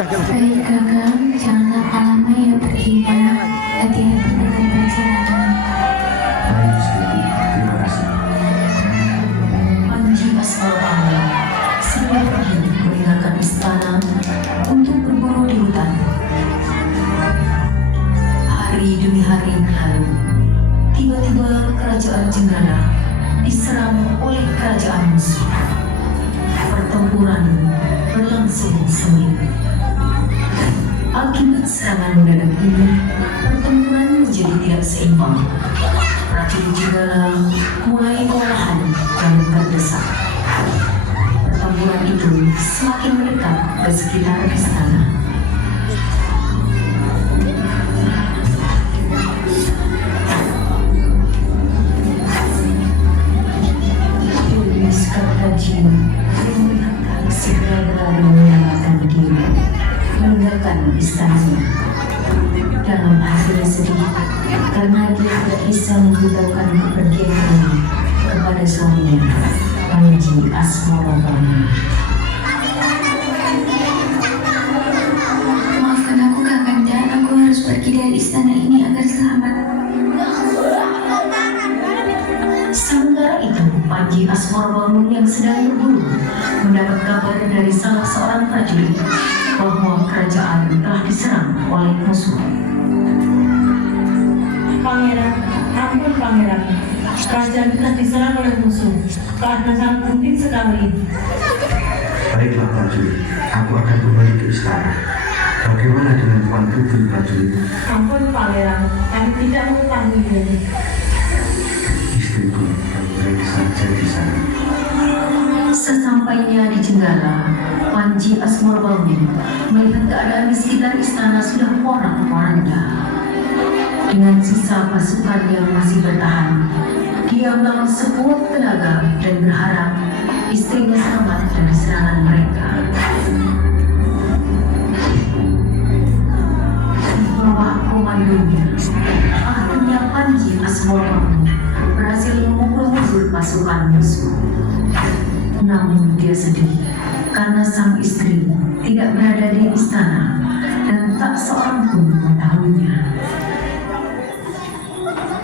Baik kakak, janganlah lama ya perginya. Hati-hati dengan perjalanan. Baik, Sri. Terima kasih. Panji Asmara segera pergi meninggalkan istana untuk berburu di hutan. Hari demi hari berlalu. Tiba-tiba kerajaan Jenggala diserang oleh kerajaan musuh. Pertempuran berlangsung sengit. Akibat serangan mendadak ini, pertempuran menjadi tidak seimbang. Prajurit Jenggala mulai kewalahan dan terdesak. Pertempuran itu semakin mendekat ke sekitar istana. Kartajin yang melihat segera berlari menyelamatkan diri, meninggalkan istananya. Dalam hatinya sedih karena dia tidak bisa memberitahukan kepergian ini kepada suaminya, Panji Asmara. Maafkan aku kakanda, aku harus pergi dari istana ini agar selamat. Sementara itu, Panji Asmara yang sedang berburu mendapat kabar dari salah seorang prajurit bahwa kerajaan telah diserang oleh musuh. Pangeran, ampun pangeran, kerajaan telah diserang oleh musuh. Keadaan sangat penting sekali. Baiklah, prajurit. Aku akan kembali ke istana. Bagaimana dengan Tuan Putri prajurit? Ampun pangeran, kami tidak mengetahuinya. Istriku yang baik saja di sana. Sesampainya di Jenggala, Panji Asmara melihat keadaan di sekitar istana sudah porak-poranda. Dengan sisa pasukan yang masih bertahan, dia membangun sekuat tenaga dan berharap istrinya selamat dari serangan mereka. Di bawah komandonya, akhirnya Panji Asmara berhasil memukul mundur pasukan musuh. Namun dia sedih karena sang istri tidak berada di istana dan tak seorang pun mengetahuinya.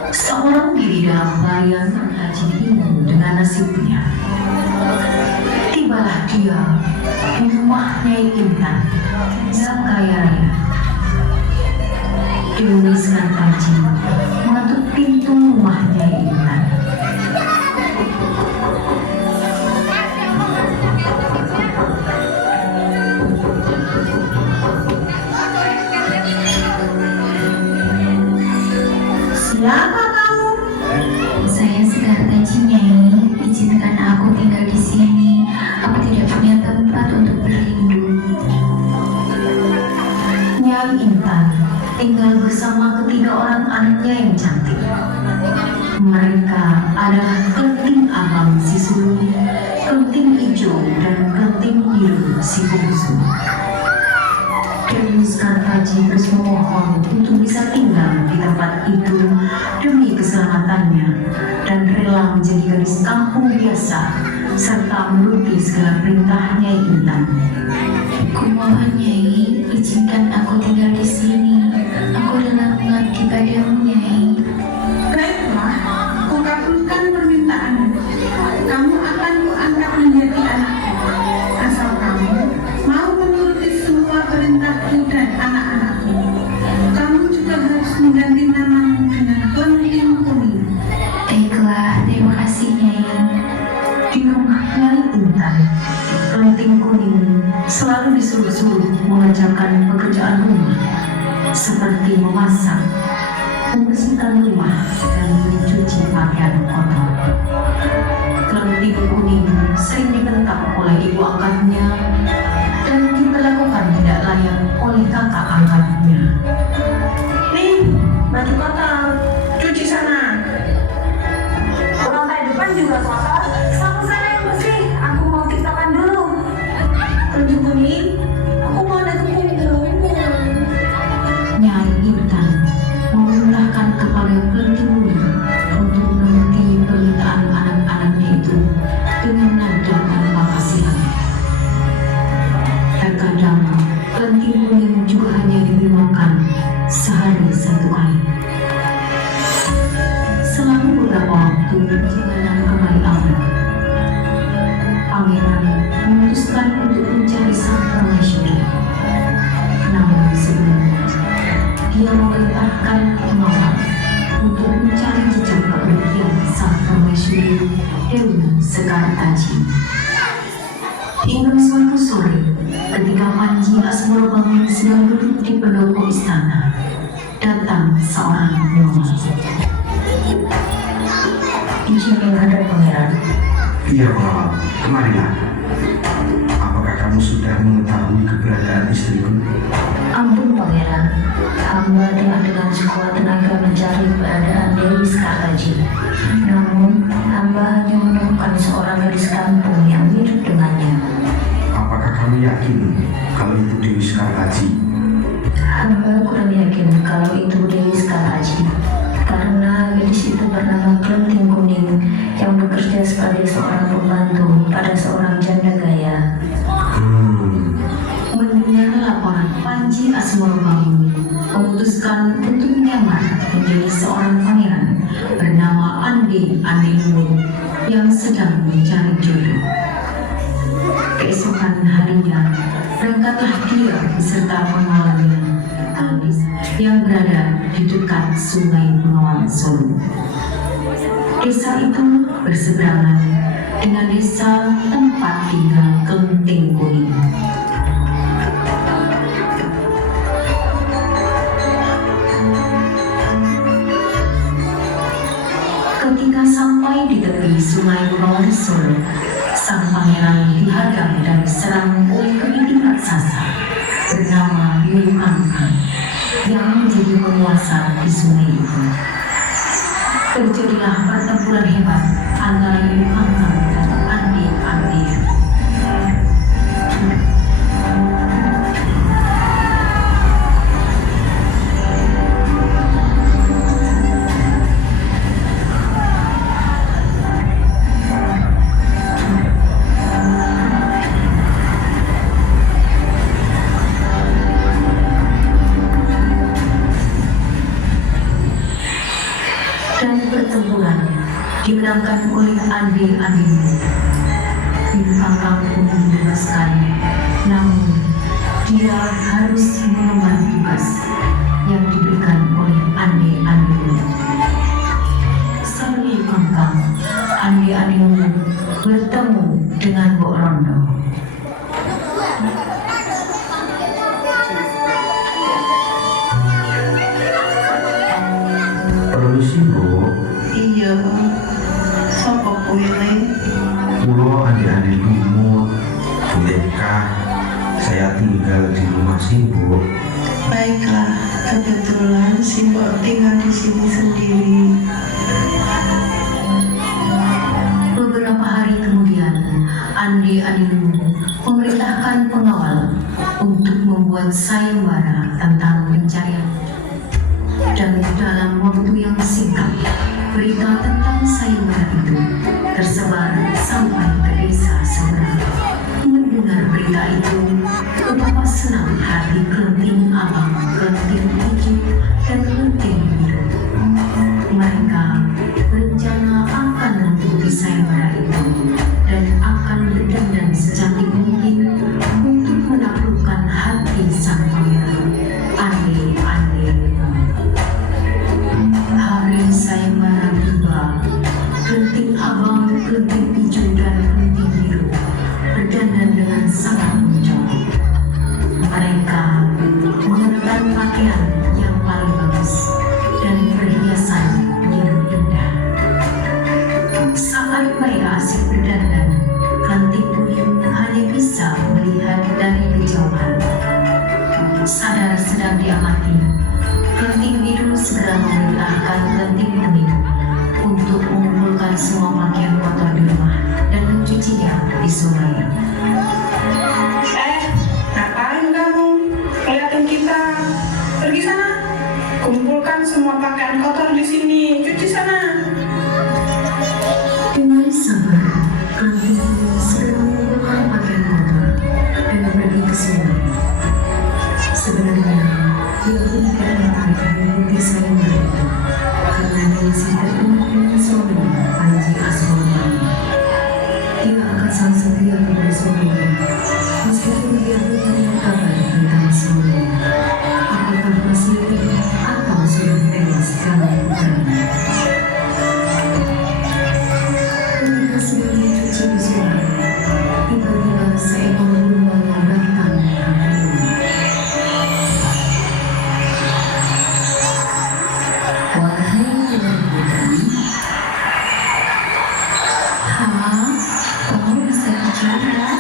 Seorang diri dalam bayan Haji bingung dengan nasibnya. Tibalah dia di rumah Nyai Intan yang kaya raya. Dewi Skartaji mengetuk pintu rumah Nyai Intan. Siapa kamu? Saya Skartaji Nyai, izinkan aku tinggal di sini. Aku tidak punya tempat untuk berlindung. Nyai Intan tinggal bersama ketiga orang anaknya yang cantik. Mereka adalah Kelting Abang si Sulung, Kelting Ijo, dan Kelting Biru si Bungsu. Dewi Skartaji terus memohon untuk bisa tinggal di tempat itu demi keselamatannya dan rela menjadi gadis kampung biasa serta menuruti segala perintah Nyai Intan. Kumohon Nyai, izinkan aku tinggal di sini. Aku rela mengabdi padamu Nyai. Baiklah, kukabulkan permintaanmu. Kamu akan kuangkat menjadi anakku. Asal kamu mau menuruti semua perintahku dan anak-anakku. Kamu juga harus mengganti namamu dengan Kelting Kuning. Baiklah, terima kasih Nyai. Di rumah Nyai Intan, Kelting Kuning selalu disuruh-suruh mengerjakan pekerjaan rumah seperti memasak, membersihkan rumah, dan mencuci pakaian kotor. Kelting Kuning sering dibentak oleh ibu angkatnya dan diperlakukan tidak layak oleh kakak angkatnya. Nih, baju kotor. Cuci sana. Lantai depan juga kotor. Sapu sana yang bersih. Aku mau ciptakan dulu. Kelting Kuning, aku mau ada kumpul. Nyai Intan memudahkan kepada Kelting Kuning untuk menuruti permintaan anak-anaknya itu dengan nada tanpa kasihan. Terkadang kelenting kuning juga hanya diberi makan sehari 1 kali. Selama beberapa waktu perjalanan kembali awal, pangeran memutuskan untuk mencari sang permaisuri. Namun sebelumnya, dia memerintahkan pengawal untuk mencari jejak kepergian sang permaisuri Dewi Sekartaji. Hingga suatu sore, ketika Panji Asmorobangun sedang duduk di pendopo istana, datang seorang pengawal. Izin menghadap pangeran. Iya pengawal, kemarilah. Apakah kamu sudah mengetahui keberadaan istriku? Ampun pangeran, hamba dengan sekuat tenaga mencari keberadaan Dewi Sekartaji. Namun, hamba hanya menemukan seorang gadis kampung yang mirip dengannya. Apakah kamu yakin kalau itu Dewi Sekartaji? Hamba kurang yakin kalau itu Dewi Sekartaji, karena gadis itu bernama Kelenting Kuning yang bekerja sebagai seorang pembantu pada seorang janda gaya. Mendengar laporan Panji Asmorobangun memutuskan untuk menyamar menjadi seorang pangeran bernama Andi Anilun yang sedang mencari jodoh. Keesokan harinya, berangkatlah dia beserta pengawalnya ke desa yang berada di dekat Sungai Bengawan Solo. Desa itu berseberangan dengan desa tempat tinggal Kelenting Kuning. Ketika sampai di tepi Sungai Bengawan Solo, sang pangeran dihadang dan diserang oleh kepiting raksasa bernama Biru Kangkang yang menjadi penguasa di sungai itu. Terjadilah pertempuran hebat antara Biru Kangkang dan Andi Andir. Dan pertempuran dimenangkan oleh Andi Andir. Biru Kangkang pun dibebaskan, namun dia harus mengemban tugas yang diberikan oleh Andi Andir. Sang Biru Kangkang, Andi Andir bertemu dengan Mbok Rondo. Permisi Bu, Iya, sapa kowe le? Pulau adik-adik lumut, bolehkah saya tinggal di rumah si Bu? Baiklah, kebetulan si Mbok tinggal di sini sendiri. Beberapa hari kemudian, Andi Anilun memerintahkan pengawal untuk membuat sayembara tentang pencarian. Dan dalam waktu yang singkat, berita tentang sayembara itu tersebar sampai ke desa seberang. Mendengar berita itu, betapa senang hati Kelenting Abang, Kelenting Hijau, dan Kelenting Biru. Mereka berencana akan mengikuti sayembara itu dan akan berdandan secantik mungkin untuk menaklukkan hati sang pangeran Andi Andir. Hari sayembara tiba, Kelenting Abang, Kelenting Hijau, dan Kelenting Biru berdandan dengan sangat mencolok. Mereka mengenakan pakaian yang paling bagus dan perhiasan yang indah. Saat mereka asik berdandan, Kelenting Kuning hanya bisa melihat dari kejauhan. Sadar sedang diamati, Kelenting Biru segera memerintahkan Kelenting Kuning untuk mengumpulkan semua pakaian kotor di rumah dan mencucinya di sungai. Ngapain kamu? Lihatin kita. Pergi sana. Kumpulkan semua pakaian kotor di sini. Cuci sana. Dengan sabar, Kelenting Kuning segera mengumpulkan pakaian kotor dan pergi ke sungai. sang setia pada suaminya. Meskipun dia belum punya kabar tentang suaminya, apakah masih hidup atau sudah tewas dalam peperangan. Ketika sedang mencuci di sungai, tiba-tiba seekor lumba datang menghadirinya. Wahai Tuan Putri, kamu bisa bicara?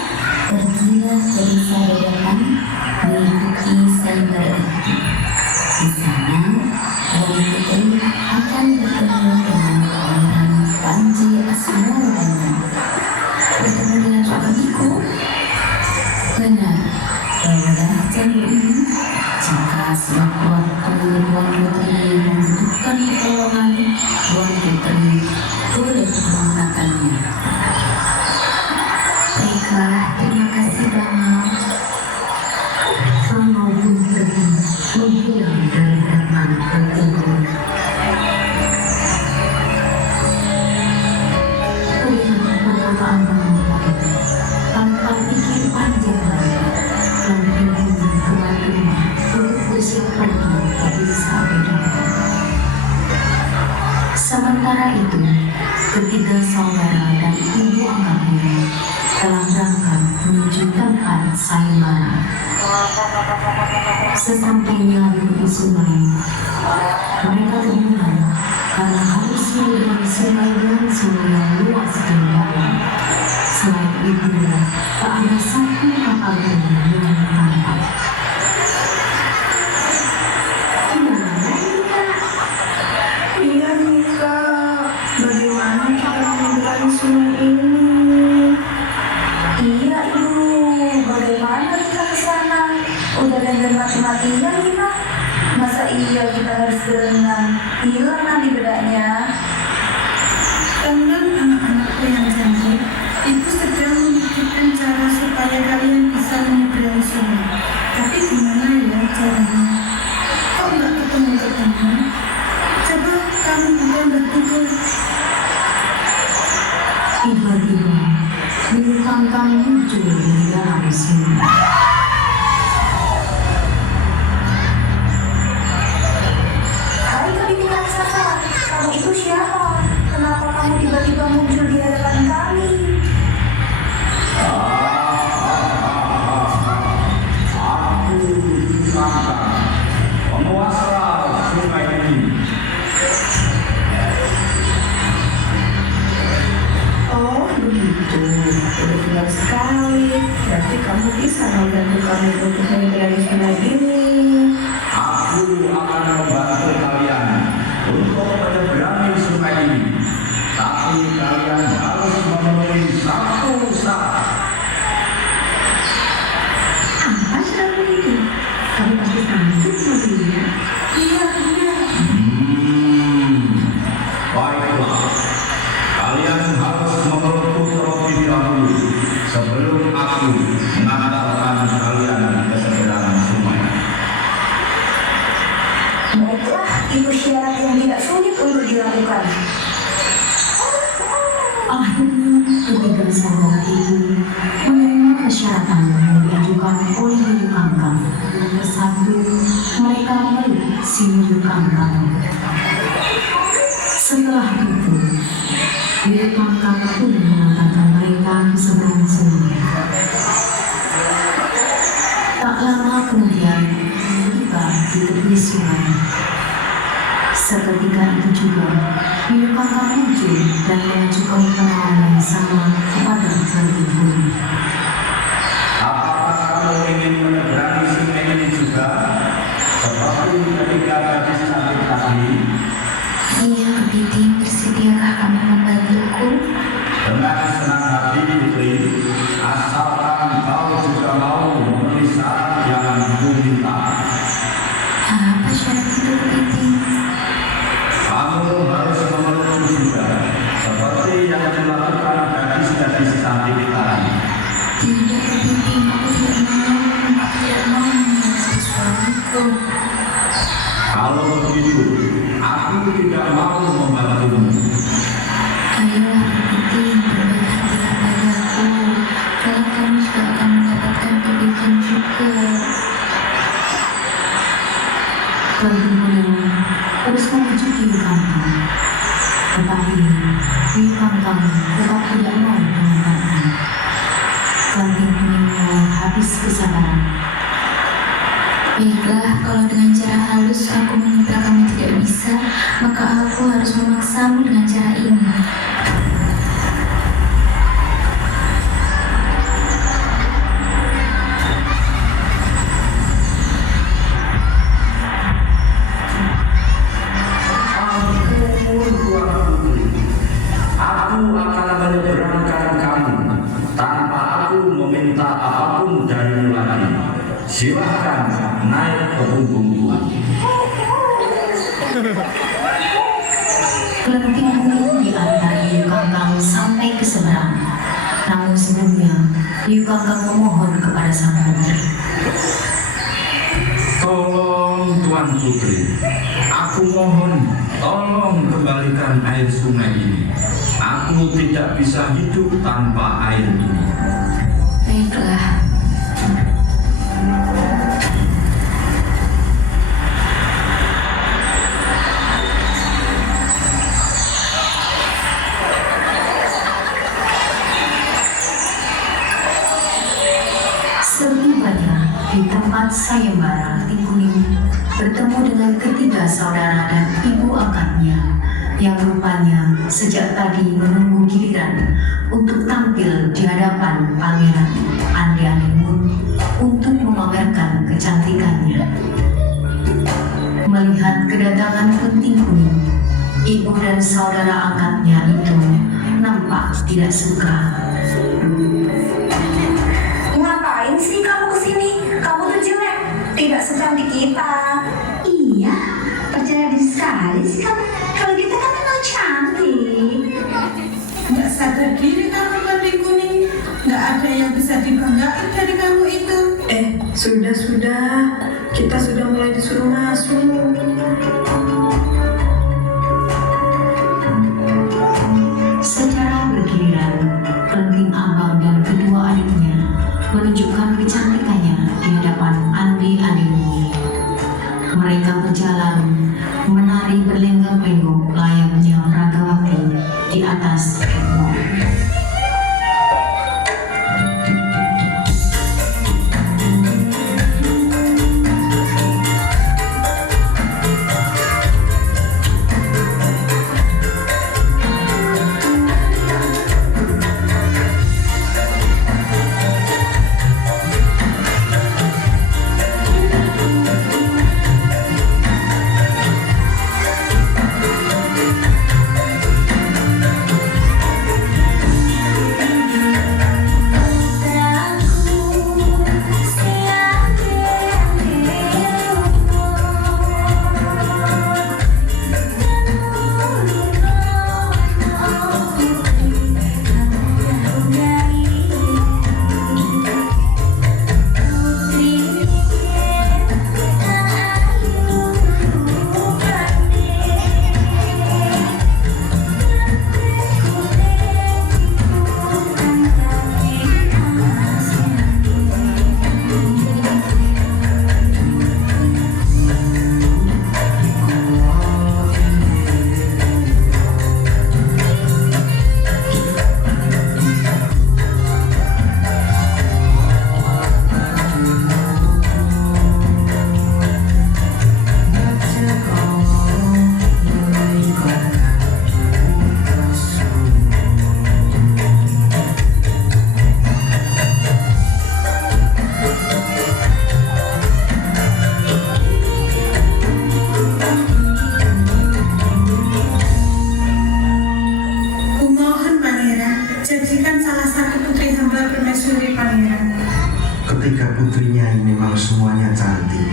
Pergilah ke desa Dedakan, mengikuti Sanggar itu. Di sana, Tuan Putri akan bertemu dengan Pangeran Panji Asmawardhana. Bertemu dengan suamiku? Benar, bawalah jamu ini. Jika sewaktu-waktu Tuan Putri membutuhkan pertolongan, Tuan Putri boleh menggunakannya. Baiklah, terima kasih Bangau. Bangau pun pergi menghilang dari hadapan Tuan. Melihat perkataan Bangau tanpa pikir panjang lagi, dan pergi kembali rumah untuk bersiap pergi ke desa Dedakan. Sementara itu, ketiga saudara dan ibu angkatnya telah berangkat menuju tempat sayembara. Sesampainya di sungai, mereka kebingungan karena harus melewati sungai dengan sungai yang luas dan dalam. Selain itu, tak ada satu kapal pun yang tampak. Iya nih Kak, bagaimana kita menyeberangi sungai ini? Iya Ibu, bagaimana kita ke sana? Udah dan mati-matian kita. Masa iya kita harus berenang? Hilang nanti bedanya. Tenang anak-anakku yang cantik, Ibu sedang memikirkan cara supaya kalian bisa menyeberangi sungai. Tapi gimana ya caranya? Kok nggak ketemu-ketemu? Coba kamu bukan berpikir. Tiba-tiba, biru kangkang muncul di dalam sungai. Hai kepiting raksasa, kamu itu siapa? Kenapa kamu tiba-tiba muncul di hadapan kami? Aku Kangkang, penguasa sungai ini. Oh begitu, benar sekali. Berarti kamu bisa membantu kami untuk menyeberangi sungai ini. Aku akan membantu kalian untuk menyeberangi sungai ini. Tapi kalian harus memenuhi satu syarat. Apa syarat itu? Kamu pasti sanggup mobilnya. Iya. Baiklah. Kalian harus memeluk terlebih dahulu sebelum aku mengantarkan kalian ke seberang sungai. Baiklah, itu syarat yang tidak sulit untuk dilakukan. Akhirnya, ketiga saudara itu menerima persyaratan yang diajukan oleh biru kangkang. Bersatu, mereka meluk si biru kangkang. Setelah itu, biru kangkang pun mengantarkan mereka ke seberang sungai. Tak lama kemudian, mereka di tepi sungai. Seketika itu juga, biru kangkang muncul dan mengajukan penawaran yang sama kepada Bertibun. Apakah kamu ingin menyeberangi sungai ini juga? Seperti ketiga gadis cantik tadi. Iya, kepiting, bersediakah kamu membantuku? Dengan senang hati Putri, asalkan kau juga mau memenuhi syarat yang kuminta. Apa syarat itu, kepiting? Kamu harus memelukku juga, seperti yang dilakukan gadis-gadis cantik tadi. Tidak, kepiting, aku tidak mau menjadi suamiku. Kalau begitu, aku tidak mau membantumu. Ayolah, kepiting, berbaik hatilah padaku. Baiklah, kalau dengan cara halus aku meminta kamu tidak bisa, maka aku harus memaksamu dengan cara ini. Aku akan menyeberangkan kamu tanpa aku meminta apapun darimu lagi. Silahkan naik ke punggungku. Kelenteng Kuning diantar Yu Kangkang sampai ke seberang. Namun sebelumnya, Yu Kangkang memohon kepada sang putri. Tolong Tuan Putri, aku mohon tolong kembalikan air sungai ini. Aku tidak bisa hidup tanpa air ini. Baiklah. Setibanya di tempat sayembara di Kuning, bertemu dengan ketiga saudara dan ibu angkatnya yang rupanya sejak tadi menunggu giliran untuk tampil di hadapan Pangeran Andi Animun untuk memamerkan kecantikannya. Melihat kedatangan Kelenteng Kuning, ibu dan saudara angkatnya itu nampak tidak suka. Ngapain sih kamu kesini? Kamu tuh jelek, tidak secantik kita. Iya, percaya diri sekali sih kamu. Kalau kita kan memang cantik. Nggak sadar diri kamu Kelenteng Kuning. Nggak ada yang bisa dibanggain dari kamu itu. Sudah. Kita sudah mulai disuruh masuk. Secara bergiliran, Kelenteng Abang dan kedua adiknya menunjukkan kecantikannya di hadapan Andi Animun. Mereka berjalan menari berlenggak-lenggok layaknya ragawati di atas tembok. Ketiga putrinya ini memang semuanya cantik,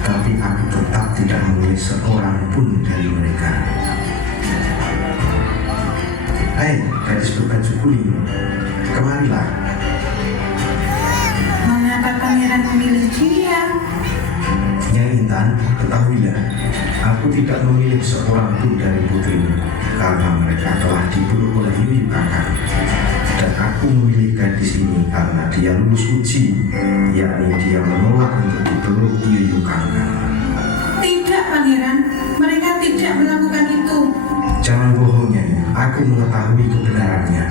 tapi aku tetap tidak memilih seorang pun dari mereka. Hai, gadis berbaju kuning, kemarilah. Mengapa pangeran memilih dia? Nyai Intan, ketahuilah, aku tidak memilih seorang pun dari putrimu, karena mereka telah diburu oleh Yu Kakak. Dan aku memilih gadis ini karena dia lulus uji, yakni dia menolak untuk dipeluk Yu Kakak. Tidak, pangeran. Mereka tidak melakukan itu. Jangan bohong, Nyai. Aku mengetahui kebenarannya.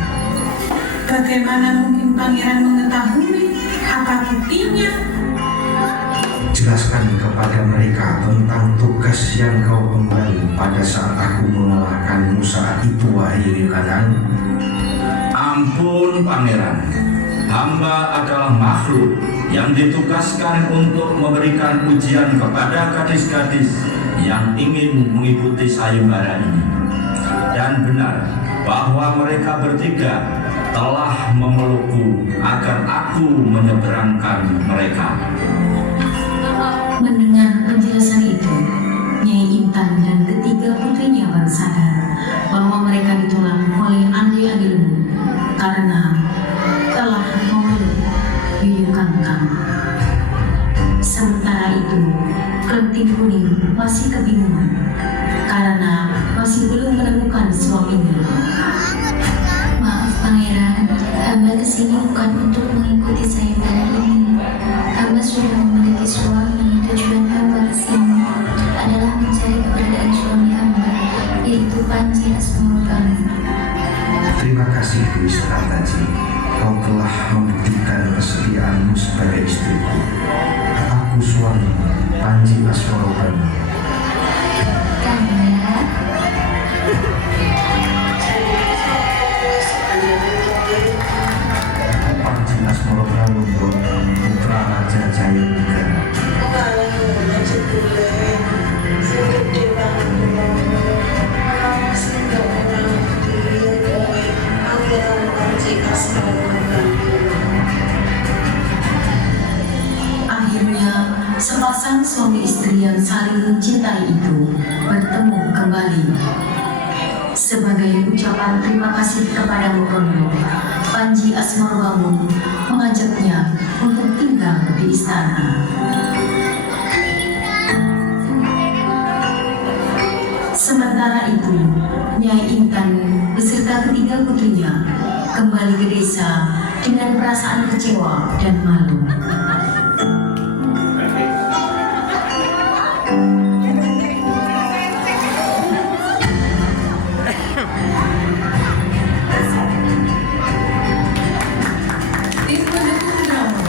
Bagaimana mungkin pangeran mengetahui? Apa buktinya? Jelaskan kepada mereka tentang tugas yang kau emban pada saat aku mengalahkanmu saat itu, wahai Yohanan. Ampun pangeran, hamba adalah makhluk yang ditugaskan untuk memberikan ujian kepada gadis-gadis yang ingin mengikuti sayembara ini. Dan benar bahwa mereka bertiga telah memelukku agar aku menyeberangkan mereka. Mendengar penjelasan itu, Nyai Intan dan ketiga putrinya baru sadar bahwa mereka ditolak oleh Ande Lumut karena telah memeluk Yuyu Kangkang. Sementara itu, Klenting Kuning masih kebingungan karena masih belum menemukan suaminya. Maaf pangeran, hamba kesini bukan untuk mengikuti sayembara ini. Hamba sudah memiliki suami. Tujuan hamba kesini adalah mencari keberadaan suami hamba, yaitu Panji Asmorogamu. Terima kasih Dwi Sekartaji, kau telah membuktikan kesetiaanmu sebagai istriku. Aku suami Panji Asmorogamu. Kanda, Panji Asmorogamu, putra Raja Jayanegara. Akhirnya, sepasang suami istri yang saling mencintai itu bertemu kembali. Sebagai ucapan terima kasih kepada Mukrono, Panji Asmorogamu mengajaknya untuk tinggal di istana. Sementara itu, Nyai Intan beserta ketiga putrinya kembali ke desa dengan perasaan kecewa dan malu. Tim pendukung drama,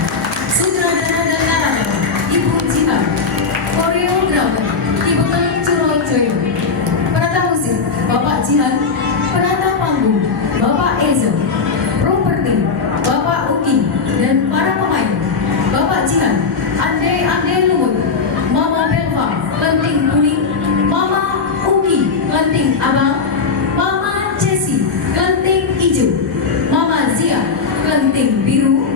sutradara dan narator, Ibu Jihan, koreografer, Ibu Keling Curojoyo, penata musik, Bapak Jihan, penata panggung, Bapak Eza, properti, Bapak Uki, dan para pemain, Bapak Jihan, Ande Lumut, Mama Belva, Klenting Kuning, Mama Uki, Klenting Abang, Mama Jessie, Klenting Ijo, Mama Zia, Klenting Biru,